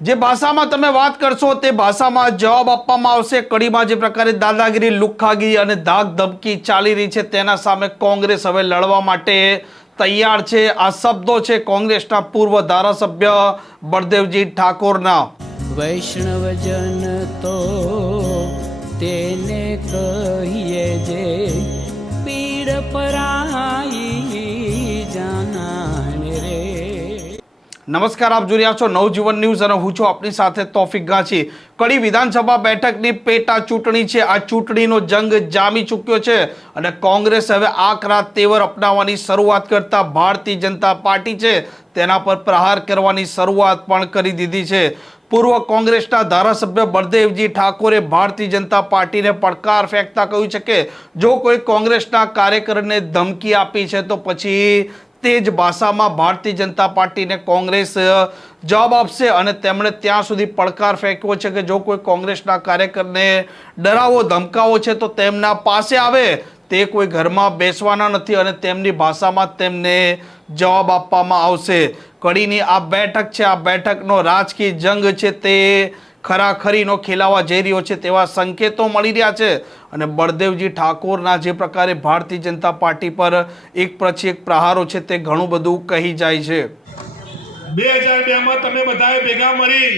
જે ભાષામાં તમે વાત કરશો તે ભાષામાં જવાબ આપવામાં આવશે। કડીમાં જે પ્રકારે દાદાગીરી, લુખ્ખાગીરી અને ધાક ધમકી ચાલી રહી છે તેના સામે કોંગ્રેસ હવે લડવા માટે તૈયાર છે। આ શબ્દો છે કોંગ્રેસના પૂર્વ ધારાસભ્ય બળદેવજી ઠાકોરના। વૈષ્ણવજન તો તેને કહીએ જે પીડ પરાઈ જાનાને રે। નમસ્કાર, આપ જોઈ રહ્યા છો નવજીવન ન્યૂઝ અને હું છું આપની સાથે તોફિક ગાંચી। કડી વિધાનસભા બેઠકની પેટા ચૂંટણી છે। આ ચૂંટણીનો જંગ જામી ચૂક્યો છે અને કોંગ્રેસ હવે આકરા તેવર અપનાવવાની શરૂઆત કરતા ભારતીય જનતા પાર્ટી છે તેના પર પ્રહાર કરવાની શરૂઆત પણ કરી દીધી છે। પૂર્વ કોંગ્રેસના ધારાસભ્ય બળદેવજી ઠાકોરે ભારતીય જનતા પાર્ટીને પડકાર ફેંકતા કહ્યું છે કે જો કોઈ કોંગ્રેસના કાર્યકરને ધમકી આપી છે તો પછી તે જ ભાષામાં ભારતીય જનતા પાર્ટીને કોંગ્રેસ જવાબ આપશે અને તેમણે ત્યાં સુધી પડકાર ફેંક્યો છે કે જો કોઈ કોંગ્રેસના કાર્યકરને ડરાવો ધમકાવો છે તો તેમના પાસે આવે। તે કોઈ ઘરમાં બેસવાના નથી અને તેમની ભાષામાં તેમને જવાબ આપવામાં આવશે। કડીની આ બેઠક છે, આ બેઠકનો રાજકીય જંગ છે તે ખરાખરીનો ખેલાવા જઈ રહ્યો છે તેવા સંકેતો મળી રહ્યા છે અને બળદેવજી ઠાકોરના જે પ્રકારે ભારતીય જનતા પાર્ટી પર એક પછી એક પ્રહારો છે તે ઘણું બધું કહી જાય છે। 2002માં તમે બધાએ ભેગા મળી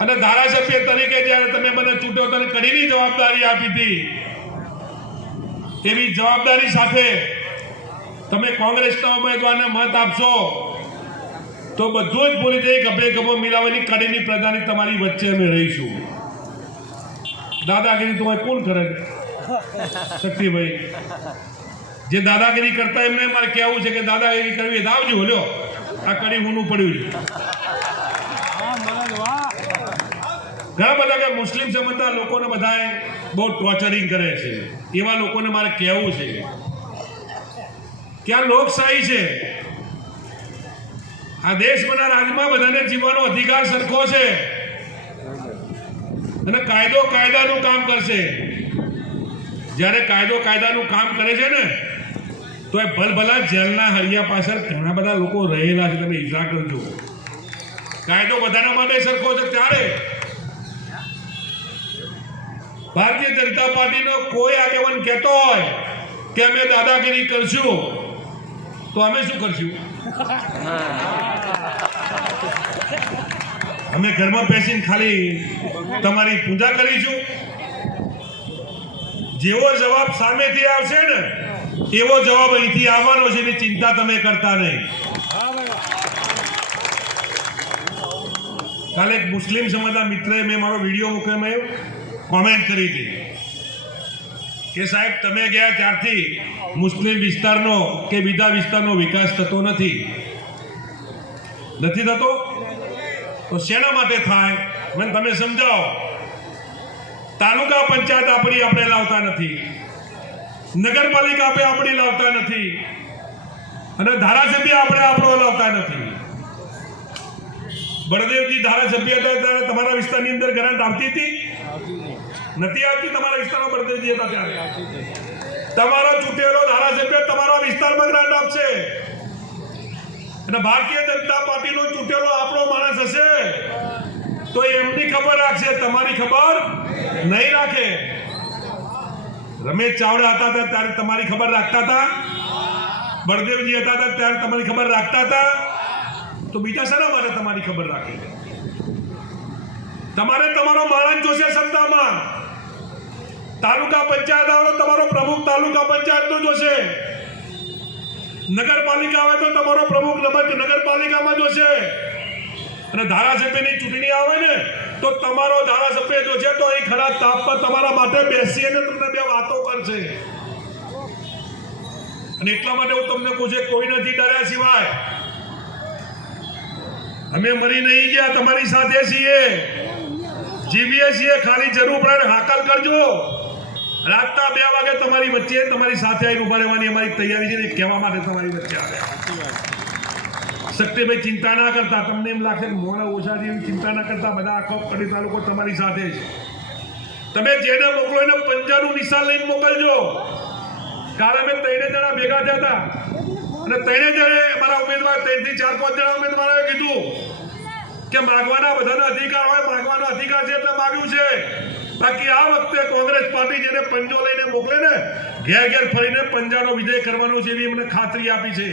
અને ધારાસભ્ય તરીકે જ્યારે તમે મને ચૂંટ્યો ત્યારે કડીની જવાબદારી આપી હતી, એવી જવાબદારી સાથે તમે કોંગ્રેસના ઉમેદવારને મત આપશો તો બધું જ ભૂલી જઈ ગભે ગભો મિલાવવાની કડીની પ્રજાની તમારી વચ્ચે અમે રહીશું। દાદાગીરી તો કોણ કરે? શક્તિભાઈ જે દાદાગીરી કરતા એમને મારે કહેવું છે કે દાદાગીરી કરવી તો આવજો, લ્યો આ કડી ઊનું પડ્યું છે। ઘણા બધા કે મુસ્લિમ સમજતા લોકોને બધાએ બહુ ટોર્ચરિંગ કરે છે, એવા લોકોને મારે કહેવું છે કે આ લોકશાહી છે, આ દેશના રાજમાં બધાને જીવવાનો અધિકાર સરખો છે અને કાયદો કાયદાનું કામ કરશે। જ્યારે કાયદો કાયદાનું કામ કરે છે ને તો એ ભલભલા જેલના હળિયા પાછળ ઘણા બધા લોકો રહેલા છે, તમે ઈજા કરજો। કાયદો બધાના માટે સરખો છે ત્યારે ભારતીય જનતા પાર્ટીનો કોઈ આગેવાન કહેતો હોય કે અમે દાદાગીરી કરશું તો અમે શું કરશું? અમે ઘરમાં બેસીને ખાલી તમારી પૂજા કરીશું? જેવો જવાબ સામેથી આવશે ને એવો જવાબ અહીંથી આવવાનો છે, એની ચિંતા તમે કરતા નહીં। કાલે એક મુસ્લિમ સમાજના મિત્રએ મેં મારો વિડીયો મૂક્યો, મેં કોમેન્ટ કરી હતી કે સાહેબ તમે ગયા ત્યારથી મુસ્લિમ વિસ્તારનો કે બીજા વિસ્તારનો વિકાસ થતો નથી થતો તો શેના માટે થાય મને તમે સમજાવો। તાલુકા પંચાયત આપણી આપણે લાવતા નથી, નગરપાલિકા આપણી લાવતા નથી અને ધારાસભ્ય આપણે આપણો લાવતા નથી। બળદેવજી ધારાસભ્ય હતા ત્યારે તમારા વિસ્તારની અંદર ગ્રાન્ટ આવતી હતી? નથી આવતી? તમારા વિસ્તારમાં બળદેવજી હતા ત્યારે તમારો ચૂંટેલો ધારાસભ્ય તમારા વિસ્તારમાં ગ્રાન્ટ આપશે અને ભારતીય જનતા પાર્ટીનો ચૂંટેલો આપણો માણસ હશે તો એમની ખબર રાખશે, તમારી ખબર નહીં રાખે। રમેશ ચાવડા હતા ત્યારે તમારી ખબર રાખતા હતા? બળદેવજી હતા ત્યારે તમારી ખબર રાખતા હતા? તો બીજા શાના માટે તમારી ખબર રાખે? તમારે તમારો માણસ જોશે સત્તામાં। તાલુકા પંચાયત આવે તો તમારો પ્રમુખ તાલુકા પંચાયતનો જોશે, નગરપાલિકા આવે તો તમારો પ્રમુખ નગરપાલિકામાં જોશે અને ધારાસભ્યની ચૂંટણી આવે ને તો તમારો ધારાસભ્ય જોશે તો અહીં ખરા તાપ પર તમારા માટે બેસીને તમને બે વાતો કરશે। અને એટલા માટે હું તમને કહું છું, કોઈ નથી ડર્યા સિવાય। અમે મરી નહીં ગયા, તમારી સાથે છીએ, જીવીએ છીએ। ખાલી જરૂર પડે હાકલ કરજો। રાતના 2 વાગે તમારી વચ્ચે તમારી સાથે આવીને ઉભા રહેવાની અમારી તૈયારી છે, કહેવા માટે તમારી વચ્ચે આવ્યા। શક્તિભાઈ ચિંતા ના કરતા, તમને એમ લાગશે કે મોડા ઓછા છે એવી ચિંતા ના કરતા, બધા આખો કડી તાલુકો તમારી સાથે છે। તમે જેને મોકલો એને પંજાનું નિશાન લઈને મોકલજો। કાલે અમે 3 જણા ભેગા થયા હતા અને 3 જણે અમારા ઉમેદવાર 3 થી 4 5 જણા ઉમેદવારોએ કીધું કે માગવાના બધાનો અધિકાર હોય, માગવાનો અધિકાર છે એટલે માગ્યું છે. બાકી આ વખતે કોંગ્રેસ પાર્ટી જેને પંજો લઈને મોકલે ને ઘેર ઘેર ફરીને પંજાનો વિજય કરવાનો છે એવી એમને ખાતરી આપી છે.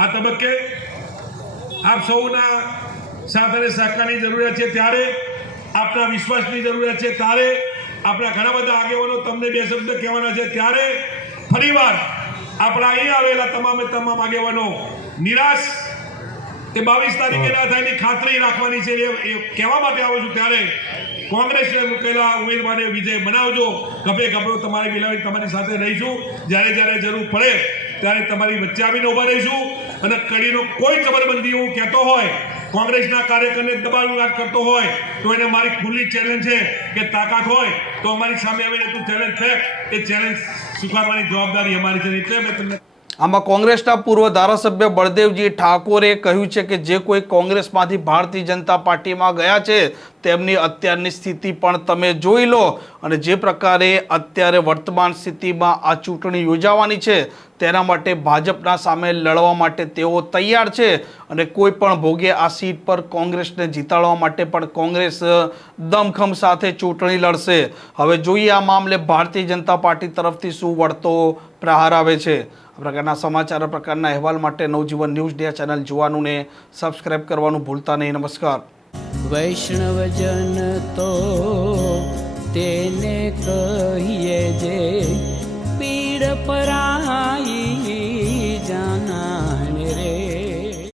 આ તબક્કે આપ સૌના સાથ અને સહકારની જરૂરિયાત છે, ત્યારે આપના વિશ્વાસની જરૂરિયાત છે, ત્યારે આપણા ઘણા બધા આગેવાનો તમને બે શબ્દ કહેવાના છે, ત્યારે ફરીવાર આપણા અહીં આવેલા તમામે તમામ આગેવાનો નિરાશ એ 22 તારીખે ના થાય એની ખાતરી રાખવાની છે એ કહેવા માટે આવું છું. ત્યારે કોંગ્રેસને મૂકેલા ઉમેદવારને વિજય બનાવજો. ગભે ગભરો તમારી બિલાવી તમારી સાથે રહીશું. જ્યારે જ્યારે જરૂર પડે ત્યારે તમારી વચ્ચે આવીને ઉભા રહીશું. અને કડીનો કોઈ જબરબંધી એવું કહેતો હોય, કોંગ્રેસના કાર્યકરને દબાવની વાત કરતો હોય, તો એને મારી ખુલ્લી ચેલેન્જ છે કે તાકાત હોય તો અમારી સામે આવીને તું ચેલેન્જ ફેંક. એ ચેલેન્જ સ્વીકારવાની જવાબદારી અમારી છે. એટલે મેં તમને આમાં કોંગ્રેસના પૂર્વ ધારાસભ્ય બળદેવજી ઠાકોરે કહ્યું છે કે જે કોઈ કોંગ્રેસમાંથી ભારતીય જનતા પાર્ટીમાં ગયા છે તેમની અત્યારની સ્થિતિ પણ તમે જોઈ લો. અને જે પ્રકારે અત્યારે વર્તમાન સ્થિતિમાં આ ચૂંટણી યોજાવાની છે તેના માટે ભાજપના સામે લડવા માટે તેઓ તૈયાર છે. અને કોઈ પણ ભોગે આ સીટ પર કોંગ્રેસને જીતાડવા માટે પણ કોંગ્રેસ દમખમ સાથે ચૂંટણી લડશે. હવે જોઈએ આ મામલે ભારતીય જનતા પાર્ટી તરફથી શું વળતો પ્રહાર આવે છે. આ પ્રકારના સમાચાર, આ પ્રકારના અહેવાલ માટે નવજીવન ન્યૂઝ ડે ચેનલ જોવાનું ને સબસ્ક્રાઇબ કરવાનું ભૂલતા નહીં. નમસ્કાર. વૈષ્ણવજન તો તેને કહીએ જે પીડ પરાઈ જાના.